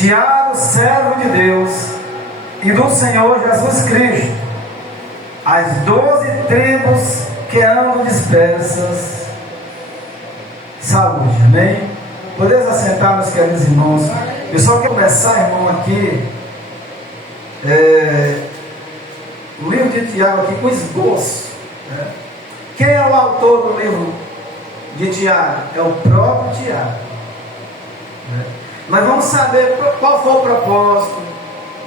Tiago, servo de Deus e do Senhor Jesus Cristo, as 12 tribos que andam dispersas, saúde, amém? Podemos assentar, meus queridos irmãos. Eu só quero começar, irmão, aqui o livro de Tiago aqui com esboço, né? Quem é o autor do livro de Tiago? É o próprio Tiago, né? Nós vamos saber qual foi o propósito,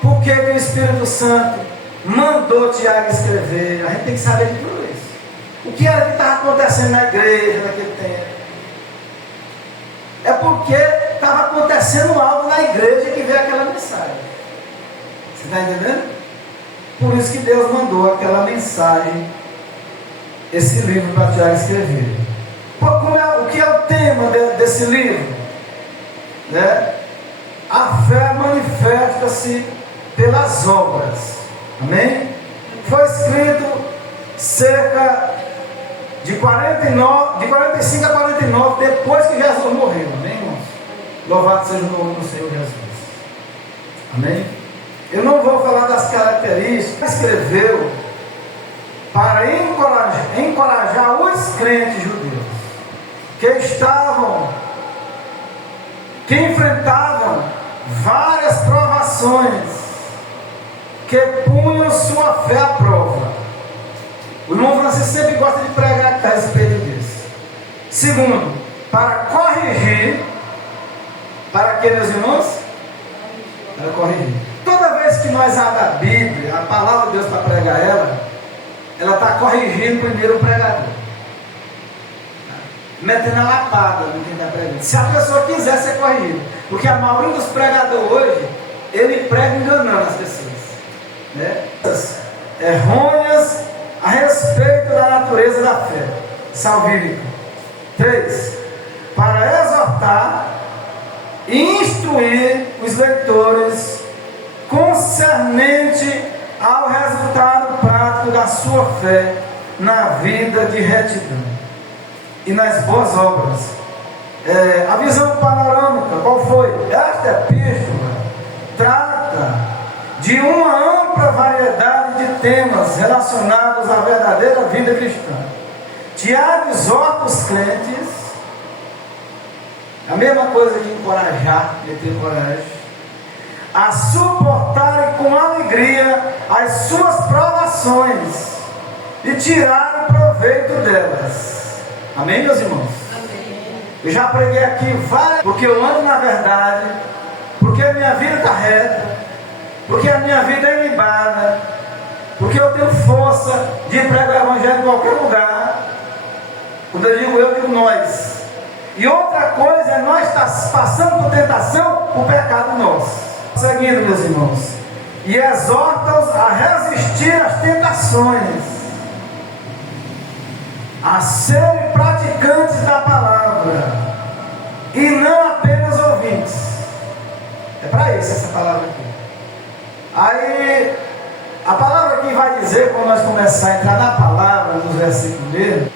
por que o Espírito Santo mandou Tiago escrever. A gente tem que saber de tudo isso. O que era que estava acontecendo na igreja naquele tempo? É porque estava acontecendo algo na igreja que veio aquela mensagem. Você está entendendo? Por isso que Deus mandou aquela mensagem, esse livro para Tiago escrever. O que é o tema desse livro? Né? A fé manifesta-se pelas obras. Amém? Foi escrito cerca de 45 a 49 depois que Jesus morreu. Amém, irmãos? Louvado seja o nome do Senhor Jesus. Amém? Eu não vou falar das características. Escreveu para encorajar os crentes judeus que enfrentavam várias provações, que punham sua fé à prova. O irmão Francisco sempre gosta de pregar a respeito disso. Segundo, para corrigir. Para quê, meus irmãos? Para corrigir. Toda vez que nós abrimos a Bíblia, a palavra de Deus, para pregar ela está corrigindo primeiro o pregador, metendo a lapada no quem está pregando. Se a pessoa quiser ser corrigida, porque a maioria dos pregadores hoje, ele prega enganando as pessoas, né? Errôneas a respeito da natureza da fé salvífica. 3. Para exortar e instruir os leitores concernente ao resultado prático da sua fé na vida de retidão e nas boas obras. A visão panorâmica, qual foi? Esta epístola trata de uma ampla variedade de temas relacionados à verdadeira vida cristã. Tiago exorta os crentes, a mesma coisa que encorajar, meter coragem, a suportarem com alegria as suas provações e tirarem proveito delas. Amém, meus irmãos? Amém. Eu já preguei aqui várias, porque eu ando na verdade, porque a minha vida está reta, porque a minha vida é ilibada, porque eu tenho força de pregar o evangelho em qualquer lugar. Quando eu digo nós. E outra coisa é nós estar passando por tentação, por pecado nosso. Seguindo, meus irmãos, e exorta-os a resistir às tentações, a serem praticantes da palavra e não apenas ouvintes. É para isso essa palavra aqui. Aí a palavra aqui vai dizer, quando nós começar a entrar na palavra, nos versículos mesmo,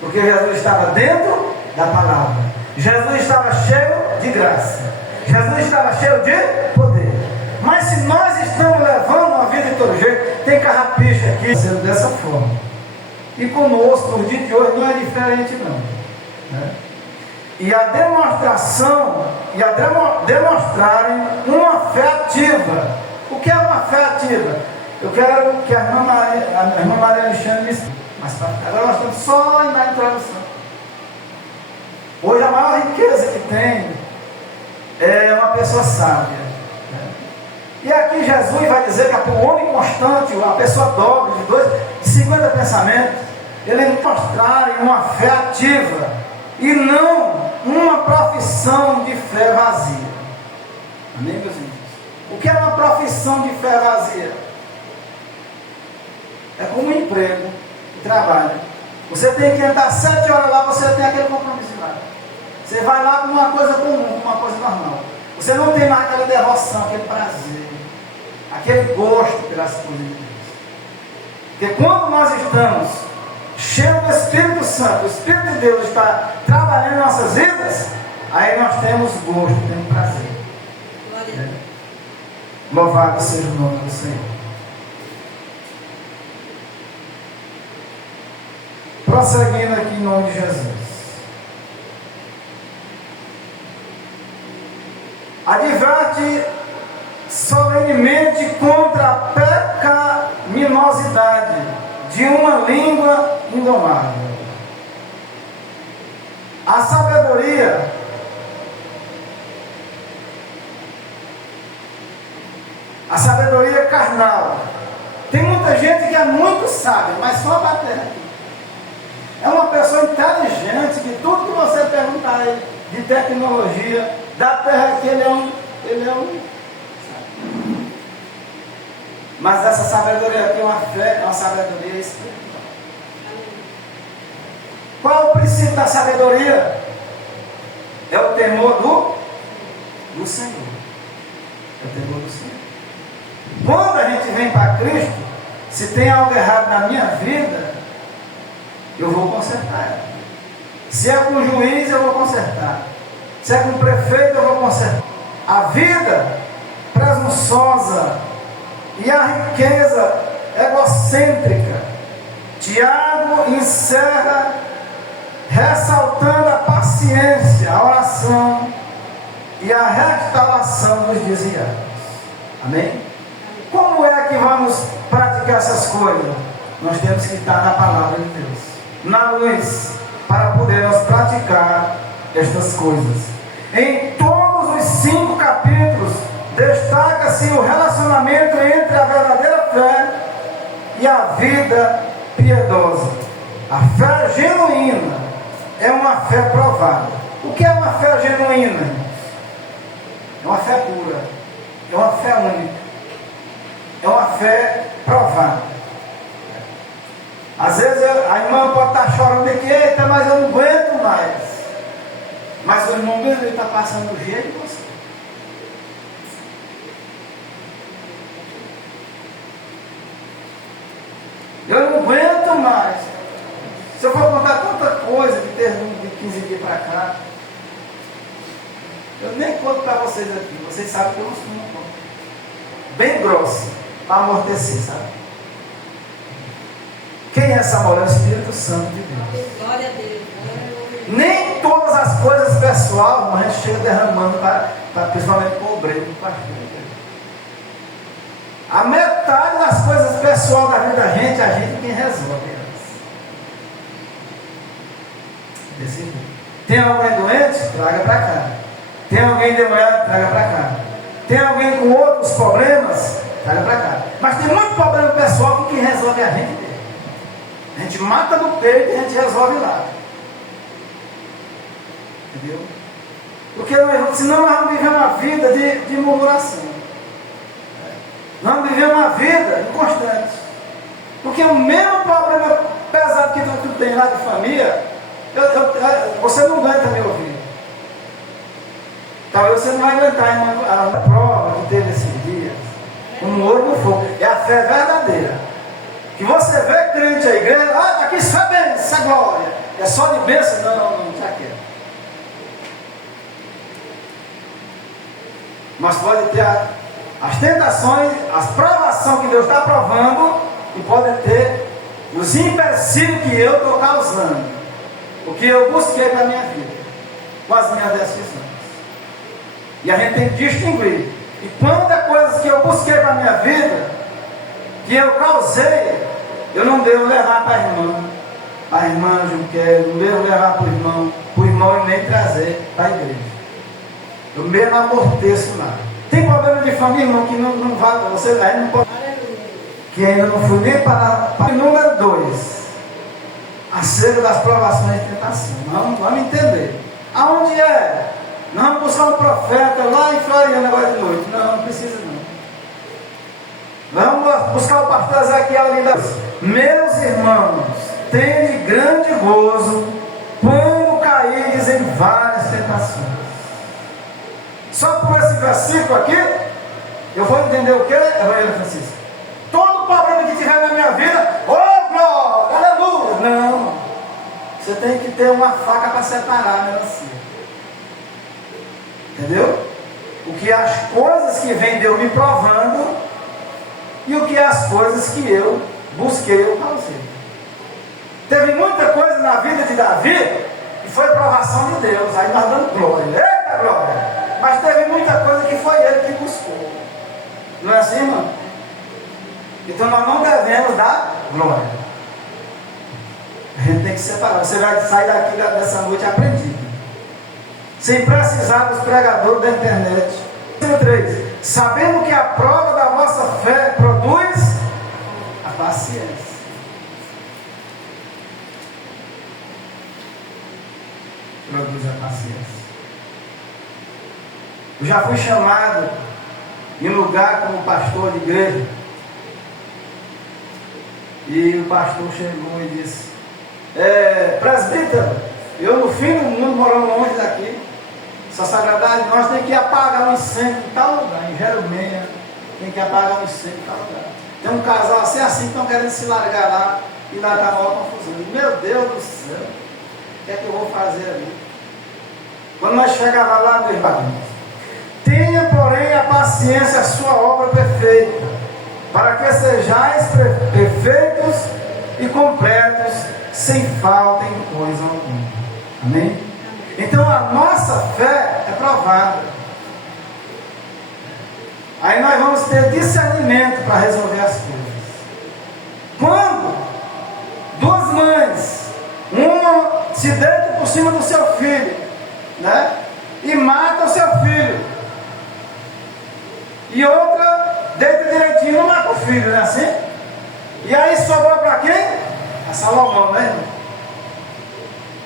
porque Jesus estava dentro da palavra, Jesus estava cheio de graça, Jesus estava cheio de poder. Mas se nós estamos levando uma vida de todo jeito, tem carrapicho aqui sendo dessa forma. E conosco, no dia de hoje, não é diferente não, né? E a demonstração, demonstrarem uma fé ativa. O que é uma fé ativa? Eu quero que a irmã Maria Alexandre me explique. Mas agora nós estamos só na introdução. Hoje a maior riqueza que tem é uma pessoa sábia, né? E aqui Jesus vai dizer que o homem constante, a pessoa dobre de 50 pensamentos, ele mostrarem uma fé ativa e não uma profissão de fé vazia. Amém, meus irmãos? O que é uma profissão de fé vazia? É como um emprego, trabalho. Você tem que entrar 7 horas lá, você tem aquele compromisso lá. Você vai lá com uma coisa comum, com uma coisa normal. Você não tem mais aquela devoção, aquele prazer, aquele gosto pelas coisas de Deus. Porque quando nós estamos cheios do Espírito Santo, o Espírito de Deus está trabalhando em nossas vidas, aí nós temos gosto, temos prazer. Louvado seja o nome do Senhor. Prosseguindo aqui em nome de Jesus. Adverte solenemente contra a pecaminosidade de uma língua indomável. A sabedoria carnal. Tem muita gente que é muito sábia, mas só bater aqui. É uma pessoa inteligente que tudo que você perguntar a ele de tecnologia, da terra que ele é um mas essa sabedoria aqui é uma fé, é uma sabedoria espiritual. Qual é o princípio da sabedoria? É o temor do Senhor. É o temor do Senhor. Quando a gente vem para Cristo, se tem algo errado na minha vida, eu vou consertar ela. Se é com o juiz, eu vou consertar. Se é com o prefeito, eu vou consertar. A vida presunçosa e a riqueza egocêntrica. Tiago encerra ressaltando a paciência, a oração e a restauração dos desviados. Amém? Como é que vamos praticar essas coisas? Nós temos que estar na palavra de Deus, na luz, para podermos praticar estas coisas. Em todos os 5 capítulos, destaca-se o relacionamento entre a verdadeira fé e a vida piedosa. A fé genuína é uma fé provada. O que é uma fé genuína? É uma fé pura, é uma fé única, é uma fé provada. Às vezes a irmã pode estar chorando aqui, eita, mas eu não aguento mais. Mas o irmão mesmo está passando do jeito de você. Eu não aguento mais. Se eu for contar tanta coisa que teve de 15 dias para cá, eu nem conto para vocês aqui. Vocês sabem que eu não sou uma conta. Bem grossa, para amortecer, sabe? Quem é Samuel? É o Espírito Santo de Deus. Glória a Deus. Nem todas as coisas pessoais a gente chega derramando para principalmente para o obreiro do pastor. A metade das coisas pessoais da vida da gente, a gente quem resolve elas. Desse jeito. Tem alguém doente? Traga para cá. Tem alguém endemoniado? Traga para cá. Tem alguém com outros problemas? Traga para cá. Mas tem muito problema pessoal que quem resolve é a gente mesmo. A gente mata no peito e a gente resolve lá. Entendeu? Porque senão nós vamos viver uma vida de murmuração. Nós vamos viver uma vida inconstante. Porque o mesmo problema pesado que tu tem lá de família, você não aguenta me ouvir. Talvez você não vai aguentar a prova que teve esses dias. Um ouro no fogo. É a fé verdadeira. Que você vê crente à igreja, está aqui, isso é bênção, isso é glória. É só de bênção? Não, já quer. Mas pode ter as tentações, as provações que Deus está provando, e pode ter os empecilhos que eu estou causando, o que eu busquei para a minha vida, com as minhas decisões. E a gente tem que distinguir. E quando é coisas que eu busquei para a minha vida, que eu causei, eu não devo levar para a irmã Junqueira, não devo levar para o irmão e nem trazer para a igreja. Eu mesmo amorteço lá. Tem problema de família, irmão, que não vai para você, aí não pode. Que ainda não fui nem para número 2. Acerca das provações e tentação. Vamos entender. Aonde é? Nós vamos buscar um profeta lá em Floriana agora de noite. Não precisa não. Vamos buscar o pastor Ezequiel ali da... Meus irmãos, tende grande gozo quando caídes em várias tentações. Só por esse versículo aqui, eu vou entender o que, Evangelho Francisco? Todo problema que tiver na minha vida, oh glória, aleluia. Não, você tem que ter uma faca para separar a melancia. Entendeu? O que é as coisas que vem Deus me provando e o que é as coisas que eu busquei, eu causei. Teve muita coisa na vida de Davi que foi provação de Deus. Aí nós damos glória. Eita glória! Mas teve muita coisa que foi ele que buscou. Não é assim, irmão? Então nós não devemos dar glória. A gente tem que separar. Você vai sair daqui dessa noite aprendido. Sem precisar dos pregadores da internet. Número 3. Sabendo que a prova da vossa fé produz a paciência. Produz a paciência. Eu já fui chamado em lugar como pastor de igreja. E o pastor chegou e disse: presbítero, eu no fim do mundo, morando longe daqui, essa sagradade, nós temos que apagar um incêndio em tal lugar, em Jerumeia, tem que apagar um incêndio em tal lugar. Tem um casal assim que estão querendo se largar lá, e lá está a maior confusão. Meu Deus do céu, o que é que eu vou fazer ali? Quando nós chegávamos lá, meus irmãos, tenha, porém, a paciência, a sua obra perfeita, para que sejais perfeitos e completos, sem falta em coisa alguma. Amém? Então a nossa fé é provada. Aí nós vamos ter discernimento para resolver as coisas. Quando duas mães, uma se deita por cima do seu filho, né? E mata o seu filho, e outra deita direitinho, não mata o filho, não é assim? E aí sobrou para quem? A Salomão, né, irmão?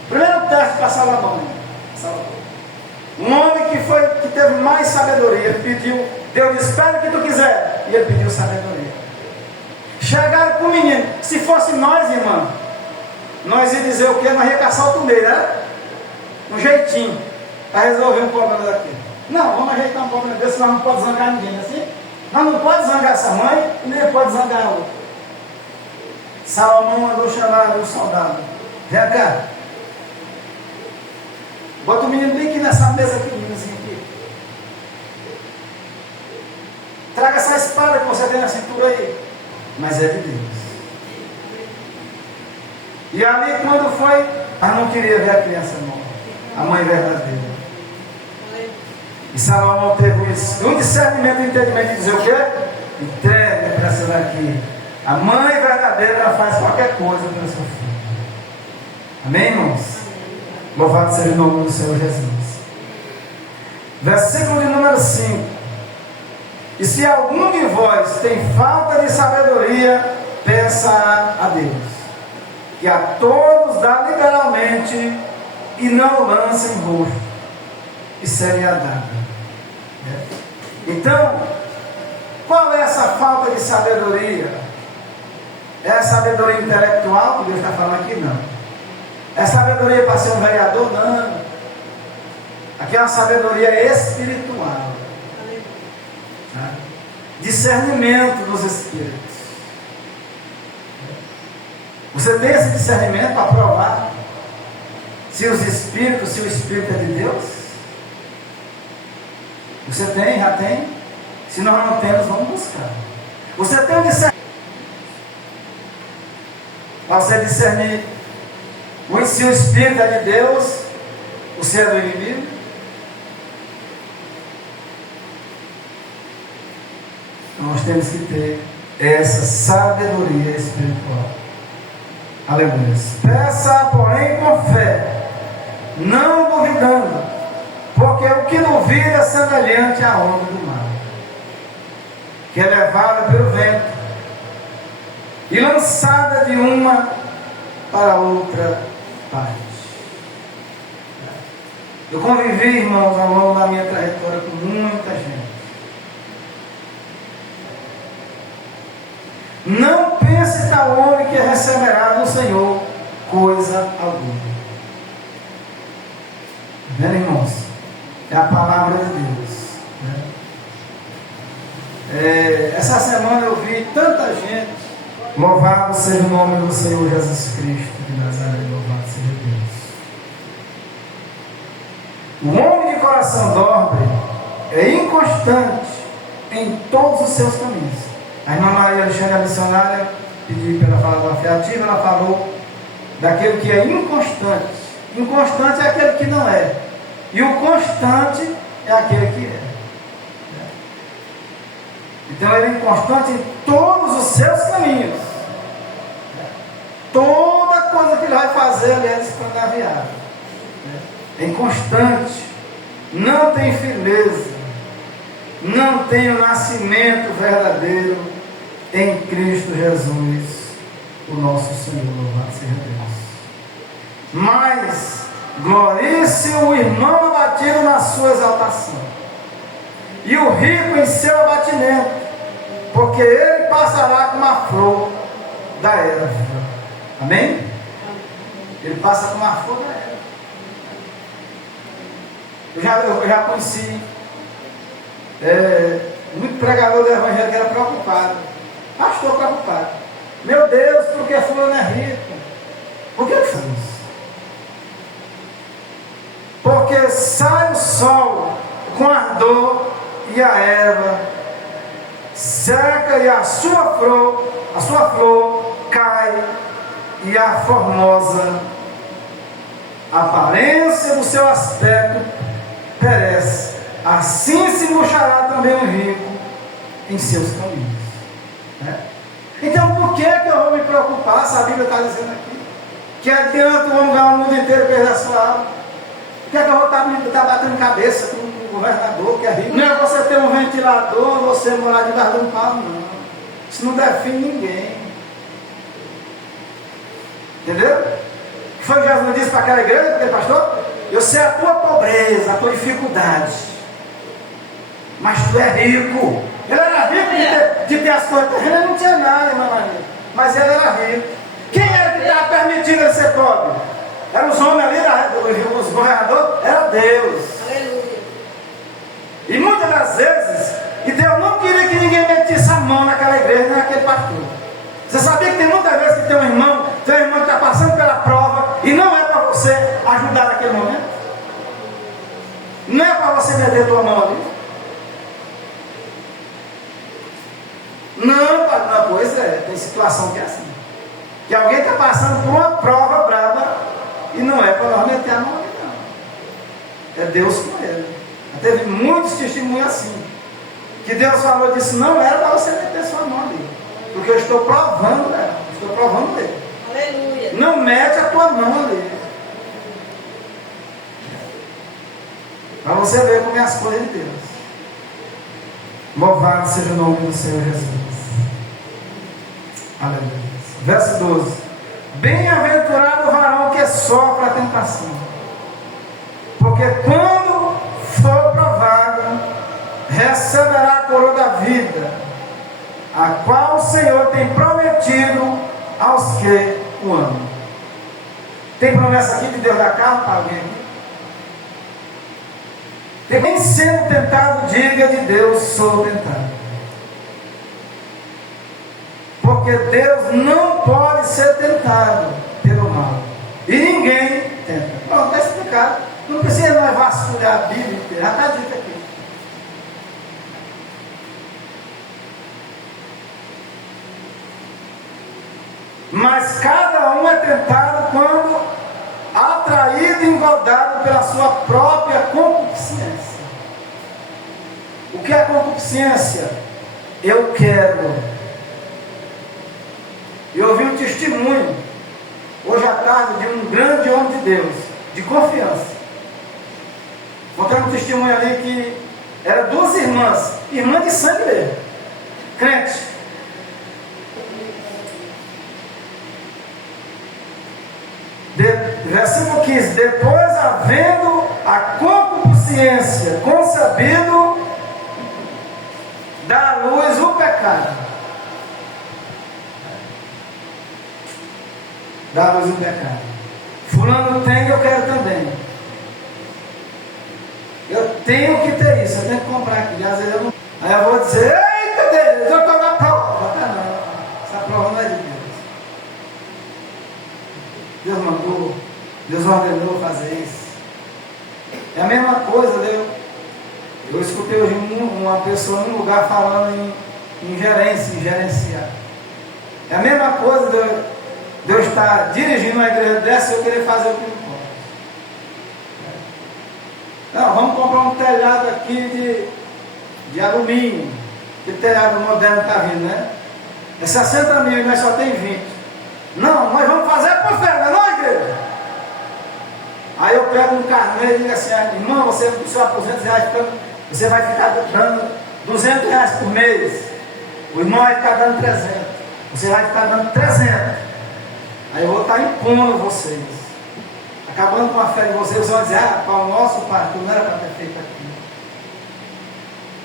Primeiro teste para Salomão. Um homem que teve mais sabedoria. Ele pediu, Deus disse: espera o que tu quiser. E ele pediu sabedoria. Chegaram com o menino. Se fosse nós, irmão, nós ia dizer o quê? Nós ia caçar o meio, né? Um jeitinho para resolver um problema daquele. Não, vamos ajeitar um problema desse, nós não podemos zangar ninguém, assim? Nós não podemos zangar essa mãe e nem pode zangar a outra. Salomão mandou chamar o soldado. Vem cá. Bota o menino bem aqui nessa mesa aqui, assim, aqui. Traga essa espada que você tem na cintura aí. Mas é de Deus. E ali quando foi, mas não queria ver a criança morta. A mãe verdadeira. E Salomão teve um discernimento e entendimento de dizer o quê? Entrega para essa daqui. A mãe verdadeira, ela faz qualquer coisa pelo seu filho. Amém, irmãos? Louvado seja o nome do Senhor Jesus. Versículo de número 5. E se algum de vós tem falta de sabedoria, peça a Deus, que a todos dá liberalmente, e não lance em rosto, e seria dada. Então, qual é essa falta de sabedoria? É a sabedoria intelectual que Deus está falando aqui? Não. É sabedoria para ser um vereador? Não. Aqui é uma sabedoria espiritual. Tá? Discernimento dos espíritos. Você tem esse discernimento para provar se o espírito é de Deus? Você tem, já tem? Se nós não temos, vamos buscar. Você tem o discernimento para você discernir se o espírito é de Deus, o ser é do inimigo? Nós temos que ter essa sabedoria espiritual. Aleluia. Peça, porém, com fé, não duvidando, porque o que duvida é semelhante à onda do mar, que é levada pelo vento e lançada de uma para outra parte. Eu convivi, irmãos, ao longo da minha trajetória com muita gente. Não pense tal homem que receberá do Senhor coisa alguma. Vendo, irmãos? É a palavra de Deus, né? Essa semana eu vi tanta gente. Louvado seja o nome do Senhor Jesus Cristo de Nazaré. Louvado seja Deus. O homem de coração dobre é inconstante em todos os seus caminhos. A irmã Maria Alexandre, a missionária, pedi para ela falar do afetivo, ela falou daquele que é inconstante. Inconstante é aquele que não é. E o constante é aquele que é. Então ele é inconstante em todos os seus caminhos. Toda coisa que ele vai fazer, ele é descangaviado. É inconstante. Não tem firmeza. Não tem o nascimento verdadeiro em Cristo Jesus, o nosso Senhor. Louvado seja Deus. Mas glorie-se o irmão abatido na sua exaltação, e o rico em seu abatimento, porque ele passará como a flor da erva. Amém? Ele passa como a flor da erva. Eu já conheci muito pregador do evangelho que era preocupado. Pastor preocupado. Meu Deus, por que fulano é rico? Por que faz isso? Porque sai o sol com ardor e a erva seca e a sua flor cai, e a formosa aparência do seu aspecto perece. Assim se murchará também o rico em seus caminhos. Então por que eu vou me preocupar se a Bíblia está dizendo aqui que adianta o homem ganhar o mundo inteiro e perder a sua alma? Por que eu vou estar batendo cabeça com o governador que é rico? Não é você ter um ventilador, você morar debaixo de um pau, não. Isso não define ninguém. Entendeu? O que foi que Jesus disse para aquela igreja, para aquele pastor? Eu sei a tua pobreza, a tua dificuldade, mas tu é rico. Ele era rico de ter as coisas terrenas, ele não tinha nada, irmã Maria, mas ele era rico. Quem era que estava permitindo ele ser pobre? Eram os homens ali, os governadores, era Deus. Aleluia. E muitas das vezes, e Deus não queria que ninguém metesse a mão naquela igreja, nem naquele pastor. Você sabia que tem muitas vezes que tem um irmão que está passando pela prova, e não é para você ajudar naquele momento? Não é para você meter a tua mão ali? Não, pois é, tem situação que é assim. Que alguém está passando por uma prova brava e não é para nós meter a mão ali, não. É Deus com ele. Teve muitos testemunhos assim. Que Deus falou disso, não era para você meter sua mão ali. Porque eu estou provando ela, estou provando ele. Aleluia. Não mete a tua mão ali. Para você ver como é as coisas de Deus. Louvado seja o nome do Senhor Jesus. Aleluia. Verso 12. Bem-aventurado o varão que sofre a tentação, porque quando for provado, receberá a coroa da vida, a qual o Senhor tem prometido aos que o amam. Tem promessa aqui de Deus dar carro para alguém aqui? Quem sendo tentado, diga de Deus sou tentado. Porque Deus não pode ser tentado pelo mal. E ninguém tenta. Pronto, está explicado. Não precisa mais vasculhar a Bíblia inteira. Já está dito aqui. Mas cada um é tentado quando atraído e engodado pela sua própria concupiscência. O que é concupiscência? Eu quero. Eu ouvi um testemunho hoje à tarde de um grande homem de Deus, de confiança. Contando um testemunho ali que eram duas irmãs de sangue dele, crente. Versículo 15: depois, havendo a concupiscência concebido, dá à luz o pecado. Dá à luz o pecado. Fulano tem, eu quero também. Eu tenho que ter isso, eu tenho que comprar aqui. Às vezes eu não. Aí eu vou dizer: eita Deus, eu estou na prova. Não, essa prova não é de Deus. Deus mandou, Deus ordenou fazer isso. É a mesma coisa, eu Eu escutei hoje uma pessoa num lugar falando em gerência, em gerenciar. É a mesma coisa de eu estar dirigindo uma igreja dessa e eu querer fazer o que não pode. Não, vamos comprar um telhado aqui de alumínio. Que telhado moderno está vindo, né? É 60 mil e nós só tem 20. Não, nós vamos fazer por fé, não é, igreja? Aí eu pego um carneiro e digo assim: irmão, você precisa por 200 reais, você vai ficar dando 200 reais por mês. O irmão vai ficar dando 300. Você vai ficar dando 300. Aí eu vou estar impondo vocês, acabando com a fé de vocês. Vocês vão dizer: para o nosso partido não era para ter feito aquilo.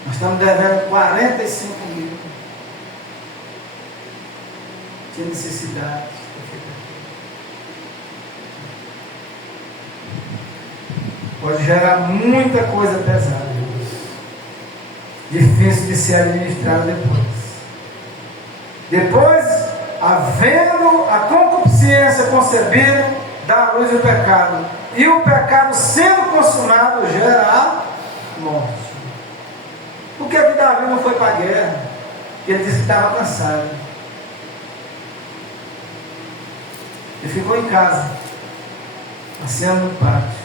Nós estamos devendo 45 mil. Tinha necessidade. Pode gerar muita coisa pesada, difícil de ser administrada depois, havendo a concupiscência concebida, dá à luz o pecado, e o pecado sendo consumado gera a morte. Por que Davi não foi para a guerra? Porque ele disse que estava cansado. Ele ficou em casa, passeando no pátio.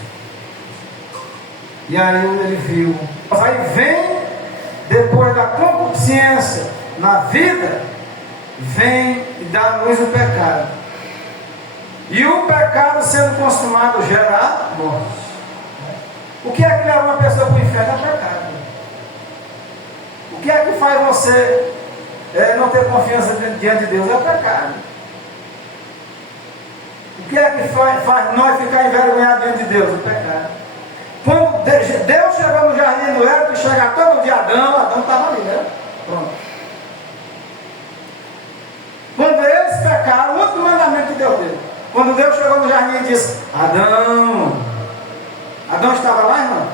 E aí ele viu. Aí vem, depois da concupiscência na vida, vem e dá à luz o pecado. E o pecado sendo consumado gera morte. O que é que leva uma pessoa para o inferno? É o pecado. O que é que faz você não ter confiança diante de Deus? É o pecado. O que é que faz nós ficar envergonhados diante de Deus? O pecado. Quando Deus chegou no jardim do Éden, que chega todo dia Adão estava ali, né? Pronto. Quando eles pecaram, o último mandamento que Deus deu. Quando Deus chegou no jardim e disse: Adão estava lá, irmão?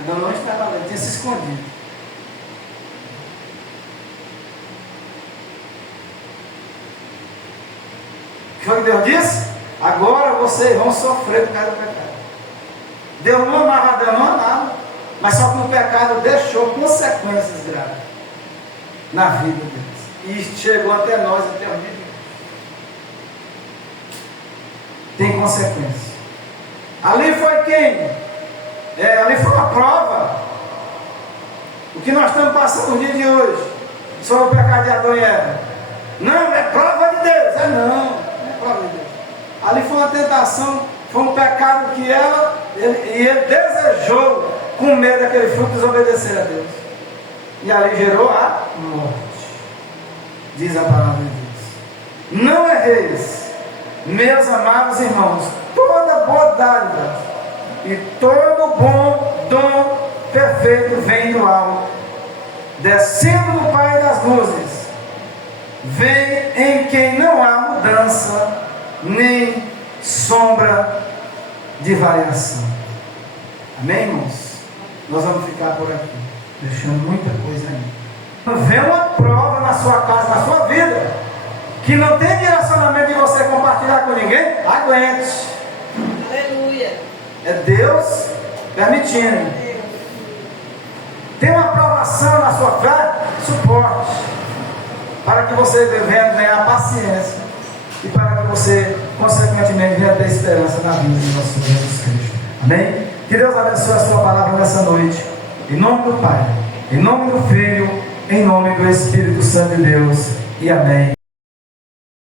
Adão não estava lá, ele tinha se escondido. O que foi que Deus disse? Agora vocês vão sofrer por causa do pecado. Deus não amava Adão, não amava, mas só que o pecado deixou consequências graves na vida deles. E chegou até nós, até o dia de hoje. Tem consequência. Ali foi quem? Ali foi uma prova. O que nós estamos passando no dia de hoje sobre o pecado de Adão e Eva. Não, é prova de Deus. Não é prova de Deus. Ali foi uma tentação, foi um pecado que ele desejou comer daquele fruto, desobedecer a Deus. E ali gerou a morte. Diz a palavra de Deus. Não erreis, meus amados irmãos, toda boa dádiva e todo bom dom perfeito vem do alto, descendo do Pai das luzes, vem em quem não há mudança, nem sombra de variação. Amém, irmãos? Nós vamos ficar por aqui, deixando muita coisa ainda. Vem uma prova na sua casa, na sua vida, que não tem direcionamento de você compartilhar com ninguém, aguente. Aleluia. É Deus permitindo. Tem uma aprovação na sua fé, suporte, para que você venha ganhar paciência e para que você, consequentemente, venha ter esperança na vida de nosso Jesus Cristo. Amém? Que Deus abençoe a sua palavra nessa noite. Em nome do Pai, em nome do Filho, em nome do Espírito Santo de Deus. E amém.